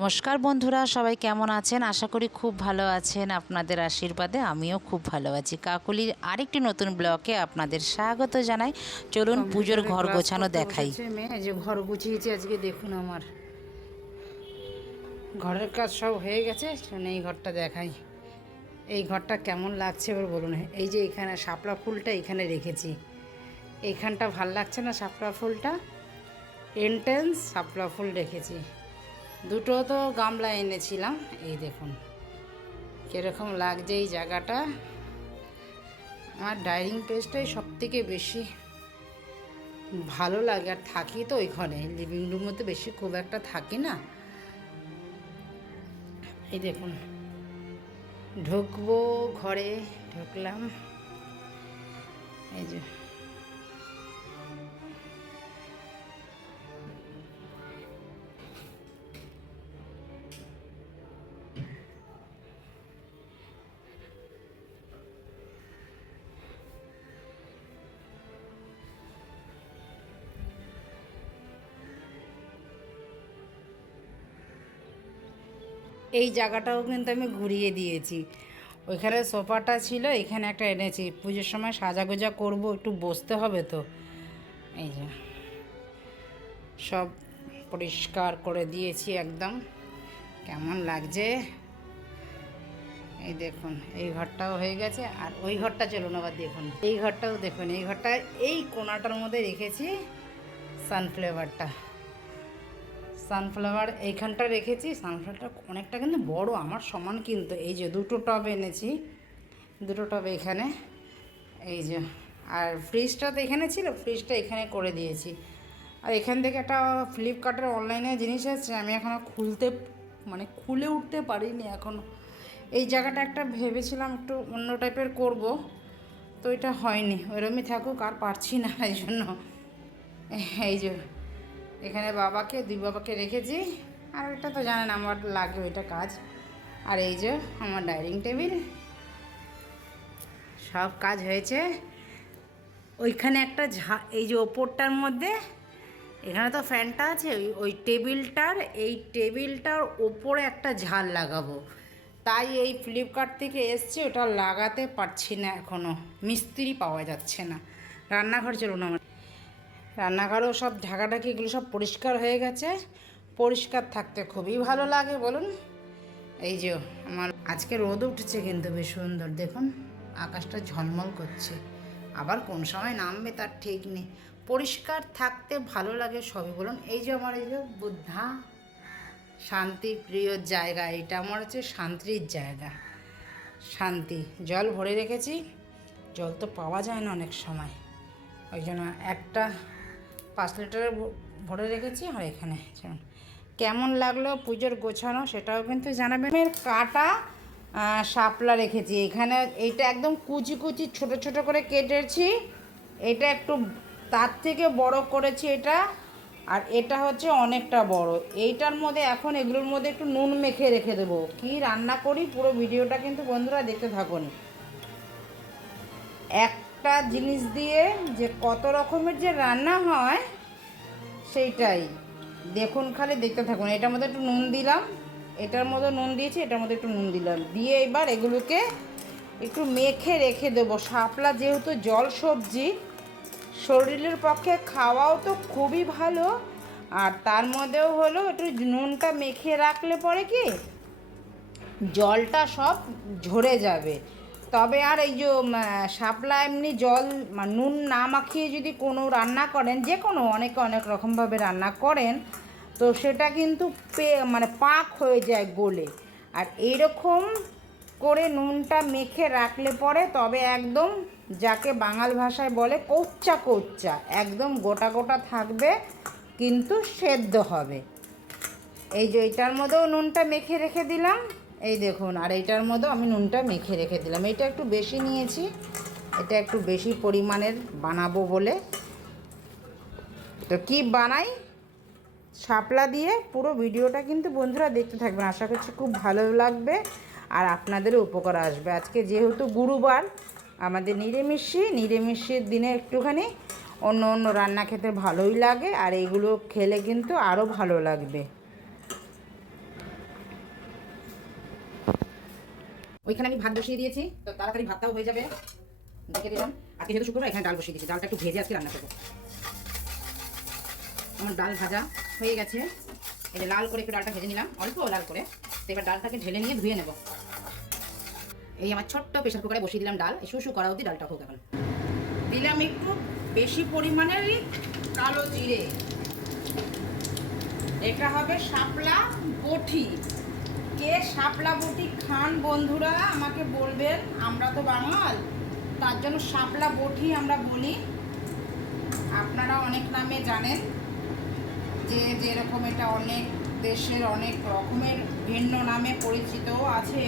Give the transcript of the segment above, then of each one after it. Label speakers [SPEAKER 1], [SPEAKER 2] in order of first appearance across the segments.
[SPEAKER 1] নমস্কার বন্ধুরা সবাই কেমন আছেন? আশা করি খুব ভালো আছেন। আপনাদের আশীর্বাদে আমিও খুব ভালো আছি। কাকুলির আরেকটি নতুন ব্লকে আপনাদের স্বাগত জানাই। চলুন পুজোর ঘর গোছানো দেখাই।
[SPEAKER 2] যে ঘর গুছিয়েছি আজকে দেখুন আমার। ঘরের কাজ সব হয়ে গেছে এই ঘরটা দেখাই। এই ঘরটা কেমন লাগছে এবার বলুন। এই যে এখানে শাপলা ফুলটা এখানে রেখেছি। এইখানটা ভালো লাগছে না শাপলা ফুলটা? এন্ট্রেন্স শাপলা ফুল রেখেছি। দুটো তো গামলা এনেছিলাম। এই দেখুন, কীরকম লাগছে এই জায়গাটা। আমার ডাইনিং পেজটাই সব থেকে বেশি ভালো লাগে। আর থাকি তো ওইখানে লিভিং রুমে তো বেশি খুব একটা থাকি না। এই দেখুন, ঢুকবো ঘরে, ঢুকলাম। এই যে এই জায়গাটাও কিন্তু আমি ঘুরিয়ে দিয়েছি। ওইখানে সোফাটা ছিল, এখানে একটা এনেছি। পুজোর সময় সাজাগোজা করব, একটু বসতে হবে তো। এই যে, সব পরিষ্কার করে দিয়েছি একদম। কেমন লাগছে? এই দেখুন, এই ঘরটাও হয়ে গেছে, আর ওই ঘরটা চলুন আবার দেখুন। এই ঘরটাও দেখুন, এই ঘরটা, এই কোনাটার মধ্যে রেখেছি সানফ্লেভারটা সানফ্লাওয়ার এইখানটা রেখেছি, সানফ্লাওয়ারটা অনেকটা কিন্তু বড়, আমার সমান কিন্তু। এই যে দুটো টব এনেছি, দুটো টব এখানে, এই যে, আর ফ্রিজটা তো এখানে ছিল ফ্রিজটা এখানে করে দিয়েছি। আর এখান থেকে একটা ফ্লিপকার্টের অনলাইনে জিনিস আছে আমি এখনও খুলতে মানে খুলে উঠতে পারিনি এখনও এই জায়গাটা একটা ভেবেছিলাম একটু অন্য টাইপের করব, তো এটা হয়নি। ওইরকমই থাকুক, আর পারছি না, এই জন্য। এই যে এখানে বাবাকে, দুই বাবাকে রেখেছি। আর ওটা তো জানেন আমার লাগে ওইটা কাজ। আর এই যে আমার ডাইনিং টেবিল। সব কাজ হয়েছে। ওইখানে একটা ঝা, এই যে ওপরটার মধ্যে, এখানে তো ফ্যানটা আছে, ওই ওই টেবিলটার, এই টেবিলটার ওপরে একটা ঝাল লাগাবো। তাই এই ফ্লিপকার্ট থেকে এসছে, ওটা লাগাতে পারছি না এখনও মিস্ত্রি পাওয়া যাচ্ছে না। রান্নাঘর চলুন আমার রান্নাঘরও সব ঢাকাঢাকি, এগুলো সব পরিষ্কার হয়ে গেছে। পরিষ্কার থাকতে খুবই ভালো লাগে, বলুন। এই যে আমার আজকে রোদ উঠেছে কিন্তু, বেশ সুন্দর। দেখুন, আকাশটা ঝলমল করছে। আবার কোন সময় নামবে তার ঠিক নেই। পরিষ্কার থাকতে ভালো লাগে সবই, বলুন। এই যে আমার, এই যে বুদ্ধা, শান্তি প্রিয় জায়গা, এটা আমার হচ্ছে শান্তির জায়গা। শান্তি, জল ভরে রেখেছি। জল তো পাওয়া যায় না অনেক সময়। ওই জন্য একটা পাঁচ লিটারের ভ- ভরে রেখেছি আর এখানে কেমন লাগল পুজোর গোছানো সেটাও কিন্তু জানাবেন। কাটা শাপলা রেখেছি। এখানে এইটা একদম কুচি কুচি, ছোট ছোট করে কেটেছি। এটা একটু তার থেকে বড় করেছি এটা। আর এটা হচ্ছে অনেকটা বড়। এইটার মধ্যে এখন এগুলোর মধ্যে একটু নুন মেখে রেখে দেবো। কী রান্না করি পুরো ভিডিওটা কিন্তু বন্ধুরা দেখতে থাকুন। একটা জিনিস দিয়ে যে কত রকমের যে রান্না হয়, সেইটাই। দেখুন খালি, দেখতে থাকুন। এটার মধ্যে একটু নুন দিলাম। এটার মধ্যে নুন দিয়েছি, এটার মধ্যে একটু নুন দিলাম। দিয়ে এবার এগুলোকে একটু মেখে রেখে দেবো। শাপলা যেহেতু জল সবজি, শরীরের পক্ষে খাওয়াও তো খুবই ভালো। আর তার মধ্যেও হলো একটু নুনটা মেখে রাখলে পরে কি, জলটা সব ঝরে যাবে। তবে আর এই যে শাপলা এমনি জল নুন না মাখিয়ে যদি কোনো রান্না করেন, যে কোনো অনেকে অনেক রকমভাবে রান্না করেন, তো সেটা কিন্তু পে মানে পাক হয়ে যায় গলে। আর এইরকম করে নুনটা মেখে রাখলে পরে তবে একদম যাকে বাঙাল ভাষায় বলে কোচ্চা কোচ্চা, একদম গোটা গোটা থাকবে, কিন্তু সেদ্ধ হবে। এই যে এইটার মধ্যেও নুনটা মেখে রেখে দিলাম। এই দেখুন, আর এইটার মধ্যেও আমি নুনটা মেখে রেখে দিলাম। এটা একটু বেশি নিয়েছি, এটা একটু বেশি পরিমাণের বানাবো বলে। তো কি বানাই? শাপলা দিয়ে পুরো ভিডিওটা কিন্তু বন্ধুরা দেখতে থাকবেন, আশা করছি খুব ভালো লাগবে আর আপনাদেরও উপকার আসবে। আজকে যেহেতু গুরুবার, আমাদের নিরামিষি নিরামিষের দিনে একটুখানি অন্য অন্য রান্না খেতে ভালোই লাগে আর এইগুলো খেলে কিন্তু আরও ভালো লাগবে। ওইখানে আমি ভাত বসিয়ে দিয়েছি, তো তাড়াতাড়ি ভাতটাও হয়ে যাবে। দেখে দিলাম। আজকে যেহেতু শুক্রবার এখানে ডাল বসিয়ে দিয়েছি। ডালটা একটু ভেজে আজকে রান্না করব। আমার ডাল ভাজা হয়ে গেছে। এই যে লাল করে একটু ডালটা ভেজে নিলাম। অল্প লাল করে। তো এবার ডালটাকে ঢেলে নিয়ে ধুয়ে নেব। এই আমার ছোট্ট প্রেশার কুকারে বসিয়ে দিলাম ডাল। এই শুশু করা অবধি ডালটা হোক এখন। দিলাম একটু বেশি পরিমাণেরই কালো জিরে। এটা হবে শাপলা বটি কে শাপলা বটি খান বন্ধুরা আমাকে বলবেন, আমরা তো বাঙাল। তার জন্য শাপলা বটি আমরা বলি। আপনারা অনেক নামে জানেন যে যেরকম এটা অনেক দেশের অনেক রকমের ভিন্ন নামে পরিচিতও আছে।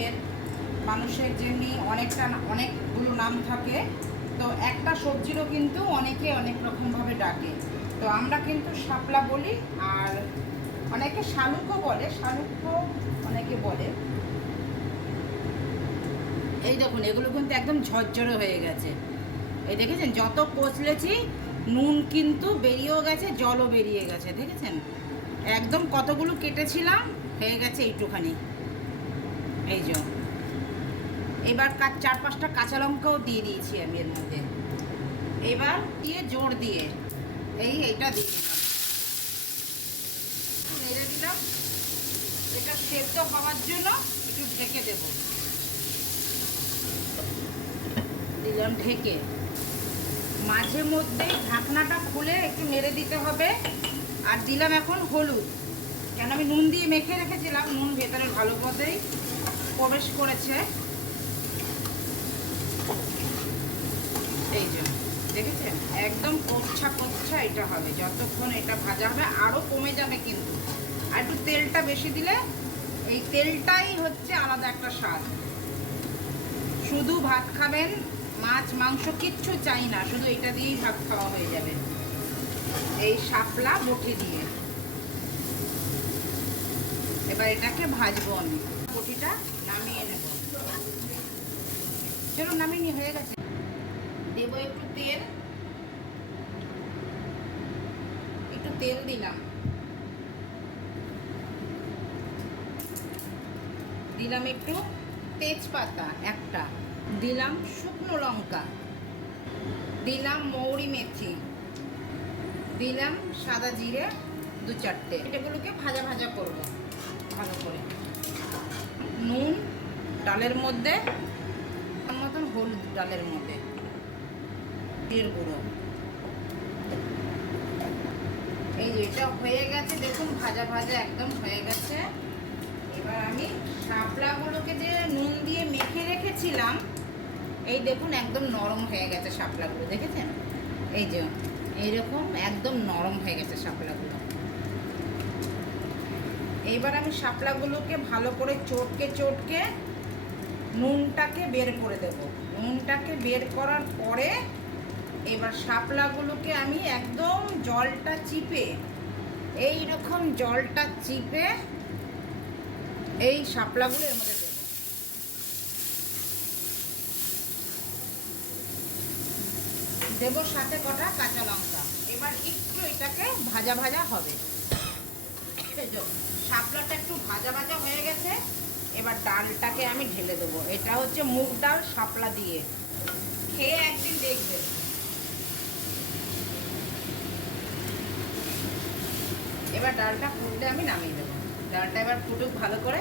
[SPEAKER 2] মানুষের যেমনি অনেকটা, অনেকগুলো নাম থাকে। তো একটা সবজিরও কিন্তু অনেকে অনেক রকমভাবে ডাকে। তো আমরা কিন্তু শাপলা বলি আর অনেকে শালুকও বলে শালুকও অনেকে বলে। এই দেখুন, এগুলো কিন্তু একদম ঝরঝরে হয়ে গেছে। এই দেখেছেন, যত কচলেছি, নুন কিন্তু বেরিয়েও গেছে, জলও বেরিয়ে গেছে, দেখেছেন? একদম কতগুলো কেটেছিলাম, হয়ে গেছে এইটুখানি। এই যে। এবার চার পাঁচটা কাঁচা লঙ্কাও দিয়ে দিয়েছি আমি এর মধ্যে। এবার দিয়ে জোর দিয়ে, এই এইটা দিয়ে একটু নেড়ে দিলাম এটা সেদ্ধ হওয়ার জন্য একটু ঢেকে দেবো। দিলাম ঢেকে। মাঝে মধ্যে ঢাকনাটা খুলে একটু নেড়ে দিতে হবে। আর দিলাম এখন হলুদ। কেন আমি নুন দিয়ে মেখে রেখেছিলাম, নুন ভেতরে ভালো মতোই প্রবেশ করেছে। এই জন্য দেখেছেন? একদম কোচ্ছা কোচ্ছা এটা হবে। যতক্ষণ এটা ভাজা হবে আরও কমে যাবে কিন্তু। আর একটু তেলটা বেশি দিলে এই তেলটাই হচ্ছে আলাদা একটা স্বাদ। শুধু ভাত খাবেন, মাছ, মাংস কিচ্ছু চাই না, শুধু এটা দিয়েই ভাত খাওয়া হয়ে যাবে। এই শাপলা বটি দিয়ে। এবার এটাকে ভাজবো আমি। বটিটা নামিয়ে নেব। চলো নামিয়ে নিয়ে হয়ে গেছে। দেবো একটু তেল। একটু তেল দিলাম। দিলাম একটু তেজপাতা একটা। দিলাম শুকনো লঙ্কা। দিলাম মৌরি মেথি। দিলাম সাদা জিরে দু চারটে। এটাগুলোকে ভাজা ভাজা করব ভালো করে। নুন ডালের মধ্যে মতন হলুদ ডালের মধ্যে। জিরের গুঁড়ো। এই এটা হয়ে গেছে, দেখুন ভাজা ভাজা একদম হয়ে গেছে। এবার আমি শাপলাগুলোকে যে নুন দিয়ে মেখে রেখেছিলাম, এই দেখুন একদম নরম হয়ে গেছে শাপলাগুলো, দেখেছেন? এই যে, এইরকম একদম নরম হয়ে গেছে শাপলাগুলো। এইবার আমি শাপলাগুলোকে ভালো করে চটকে চটকে নুনটাকে বের করে দেব। নুনটাকে বের করার পরে এবার শাপলাগুলোকে আমি একদম জলটা চিপে এই রকম জলটা চিপে এই শাপলাগুলো এর মধ্যে দেবো। দেবো সাথে কটা কাঁচা লঙ্কা। এবার একটু এটাকে ভাজা ভাজা হবে। শাপলাটা একটু ভাজা ভাজা হয়ে গেছে। এবার ডালটাকে আমি ঢেলে দেবো। এটা হচ্ছে মুগ ডাল শাপলা দিয়ে। খেয়ে একদিন দেখবে। এবার ডালটা ফুটলে আমি নামিয়ে দেবো। ডালটা এবার ফুটুক ভালো করে।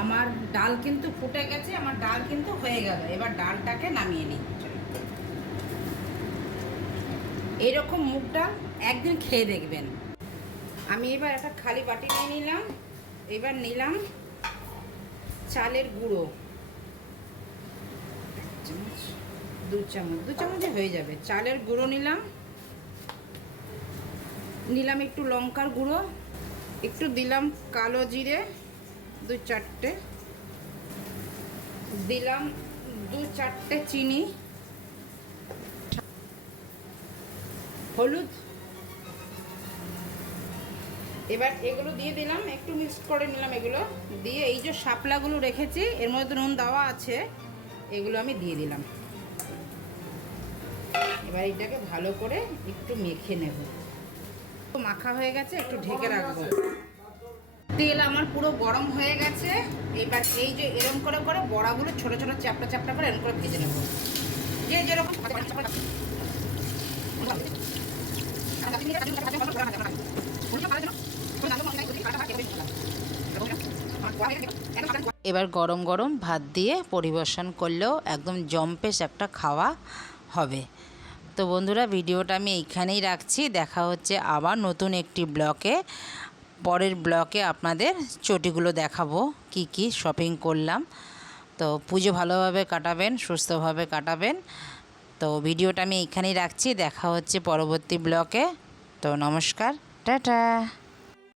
[SPEAKER 2] আমার ডাল কিন্তু ফুটে গেছে, আমার ডাল কিন্তু হয়ে গেল। এবার ডালটাকে নামিয়ে নিই। এরকম মুগ ডাল একদিন খেয়ে দেখবেন। আমি এবার একটা খালি বাটি নিয়ে নিলাম। এবার নিলাম চালের গুঁড়ো। দু চামচ, দু চামচে হয়ে যাবে। চালের গুঁড়ো নিলাম। নিলাম একটু লঙ্কার গুঁড়ো, একটু দিলাম কালো জিরে, দু চারটে। দিলাম দু চারটে চিনি। হলুদ। এবার এগুলো দিয়ে দিলাম, একটু মিক্স করে নিলাম এগুলো। দিয়ে এই যে শাপলাগুলো রেখেছি, এর মধ্যে নুন দেওয়া আছে, এগুলো আমি দিয়ে দিলাম। এবার এটাকে ভালো করে একটু মেখে নেব। মাখা হয়ে গেছে, একটু ঢেকে রাখব।
[SPEAKER 3] তেল আমার পুরো গরম হয়ে গেছে। এবার এই যে এরম করে করে বড়াগুলো ছোট ছোট চ্যাপটা চ্যাপটা করে এরম করে ভেজে নেব। যে যেরকম
[SPEAKER 2] এবার গরম গরম ভাত দিয়ে পরিবেশন করলেও একদম জম্পেশ একটা খাওয়া হবে। তো বন্ধুরা, ভিডিওটা আমি এইখানেই রাখছি। দেখা হচ্ছে আবার নতুন একটি ব্লকে। পরের ব্লকে আপনাদের চটিগুলো দেখাবো, কি কি শপিং করলাম। তো পুজো ভালোভাবে কাটাবেন, সুস্থভাবে কাটাবেন। তো ভিডিওটা আমি এইখানেই রাখছি। দেখা হচ্ছে পরবর্তী ব্লকে। তো নমস্কার, টাটা।